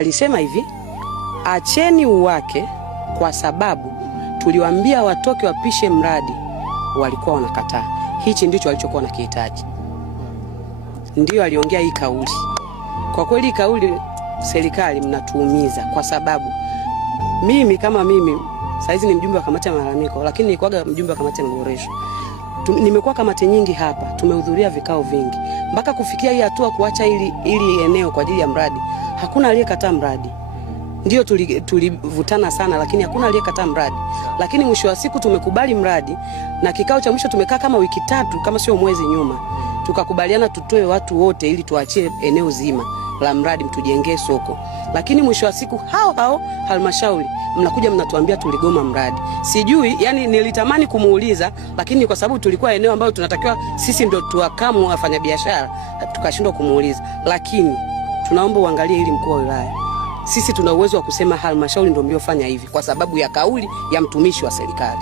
Alisema hivi, acheni uwake kwa sababu tuliwaambia watoke wapishe mradi, walikuwa wanakataa. Hichi ndicho walichokuwa nakihitaji. Ndio aliongea hii kauli. Kwa kweli kauli, serikali mnatuumiza kwa sababu mimi kama mimi saizi ni mjumbe wa kamati ya malalamiko, lakini nilikuwa mjumbe wa kamati ya maboresho. Nimekuwa kamati nyingi hapa, tumehudhuria vikao vingi. Mpaka kufikia hii hatua kuacha ili eneo kwa ajili ya mradi, hakuna aliyekataa mradi. Ndio tulivutana sana, lakini hakuna aliyekataa mradi. Lakini mwisho wa siku tumekubali mradi, na kikao cha mwisho tumekaa kama wiki 3 kama sio mwezi nyuma. Tukakubaliana tutoe watu wote ili tuachie eneo zima la mradi mtujengee soko. Lakini mwisho wa siku hao halmashauri mnakuja mnatuambia tuligoma mradi. Sijui, yani nilitamani kumuuliza, lakini kwa sababu tulikuwa eneo ambalo tunatakiwa sisi ndio tuwakamu wafanyabiashara, tukashindwa kumuuliza. Lakini tunaomba uangalie ili mkuu wa wilaya, sisi tuna uwezo wa kusema halmashauri ndio mliofanya hivi kwa sababu ya kauli ya mtumishi wa serikali.